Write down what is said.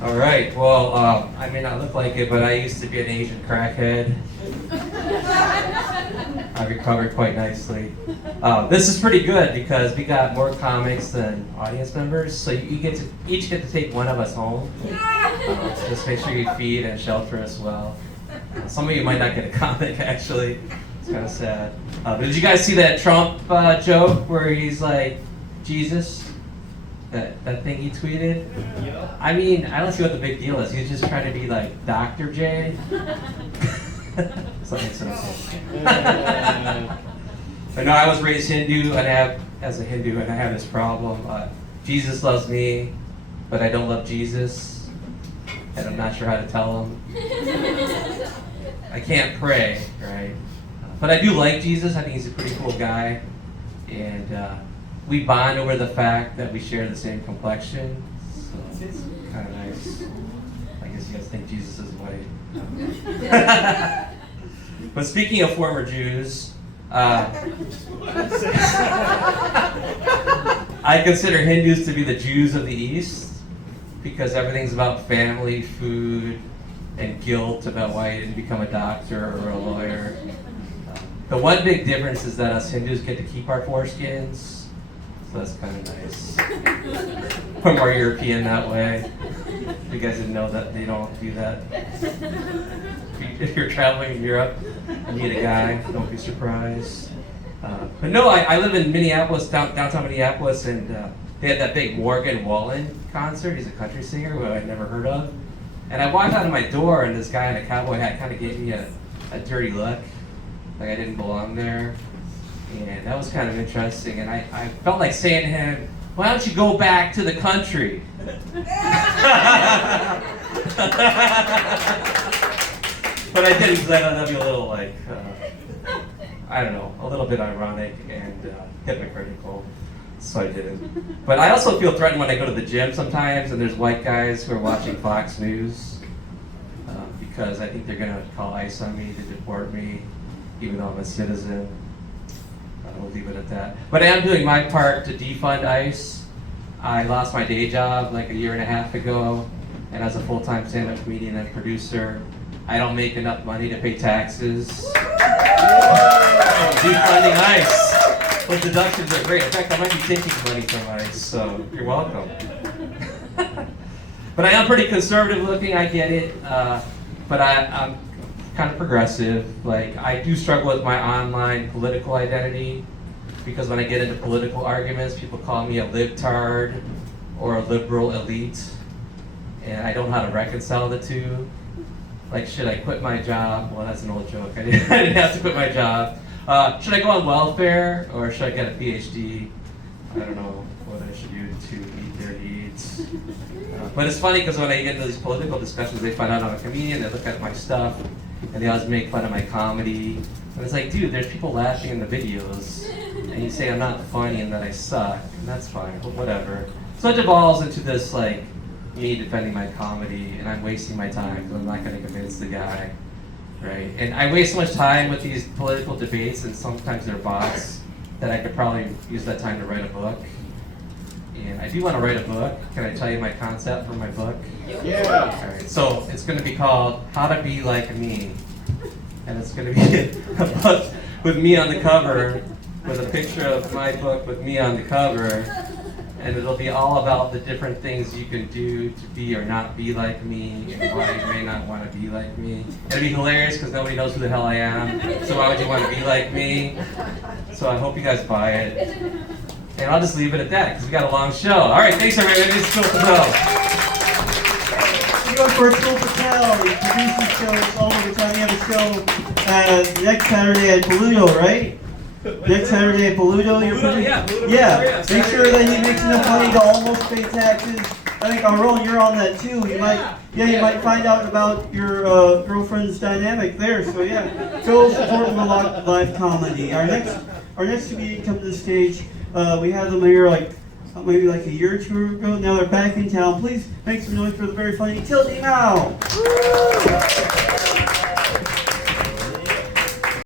All right. Well, I may not look like it, but I used to be an Asian crackhead. I recovered quite nicely. This is pretty good because we got more comics than audience members, so you each get to take one of us home. So just make sure you feed and shelter us well. Some of you might not get a comic actually. It's kind of sad. But did you guys see that Trump joke where he's like, Jesus? That thing he tweeted? Yeah. I mean, I don't see what the big deal is. He's just trying to be like Dr. J. So that makes sense. But no, I was raised Hindu and as a Hindu, and I have this problem. Jesus loves me, but I don't love Jesus, and I'm not sure how to tell him. I can't pray, right? But I do like Jesus. I think he's a pretty cool guy, and we bond over the fact that we share the same complexion, so it's kind of nice. I guess you guys think Jesus is white. But speaking of former Jews, I consider Hindus to be the Jews of the East because everything's about family, food, and guilt about why you didn't become a doctor or a lawyer. The one big difference is that us Hindus get to keep our foreskins. So that's kind of nice. We're more European that way. You guys didn't know that they don't do that. If you're traveling in Europe and meet a guy, don't be surprised. But no, I live in Minneapolis, downtown Minneapolis, and they had that big Morgan Wallen concert. He's a country singer who I'd never heard of. And I walked out of my door, and this guy in a cowboy hat kind of gave me a dirty look, like I didn't belong there. And that was kind of interesting, and I felt like saying to him, why don't you go back to the country? But I didn't, because I thought that'd be a little like, I don't know, a little bit ironic and hypocritical, so I didn't. But I also feel threatened when I go to the gym sometimes, and there's white guys who are watching Fox News, because I think they're going to call ICE on me to deport me, even though I'm a citizen. We'll leave it at that. But I am doing my part to defund ICE. I lost my day job like a year and a half ago, and as a full-time stand-up comedian and producer, I don't make enough money to pay taxes. Defunding ICE. Those deductions are great. In fact, I might be taking money from ICE, so you're welcome. But I am pretty conservative looking, I get it. But I'm kind of progressive. Like, I do struggle with my online political identity because when I get into political arguments, people call me a libtard or a liberal elite, and I don't know how to reconcile the two. Like, should I quit my job? Well, that's an old joke. I didn't have to quit my job. Should I go on welfare or should I get a PhD? I don't know what I should do to meet their needs. But it's funny because when I get into these political discussions, they find out I'm a comedian, they look at my stuff, and they always make fun of my comedy. And it's like, dude, there's people laughing in the videos, and you say I'm not funny and that I suck, and that's fine, but whatever. So it devolves into this, like, me defending my comedy, and I'm wasting my time because I'm not going to convince the guy, right? And I waste so much time with these political debates, and sometimes they're bots, that I could probably use that time to write a book. And I do want to write a book. Can I tell you my concept for my book? Yeah. All right. So it's going to be called How to Be Like Me. And it's going to be a book with me on the cover, with a picture of my book with me on the cover. And it'll be all about the different things you can do to be or not be like me, and why you may not want to be like me. It'll be hilarious because nobody knows who the hell I am. So why would you want to be like me? So I hope you guys buy it. And I'll just leave it at that because we got a long show. All right, thanks everybody. This is Phil Patel. We're going for Phil Patel. He produces shows all over town. We have a show next Saturday at Boludo, right? Next Saturday at Boludo, you're producing? Yeah. Make sure that he makes enough money to almost pay taxes. I think, Ron, you're on that too. You might find out about your girlfriend's dynamic there. So yeah, go support the live comedy. Our next comedian come to the stage. We had them here maybe like a year or two ago. Now they're back in town. Please make some noise for the very funny Tildy Mao.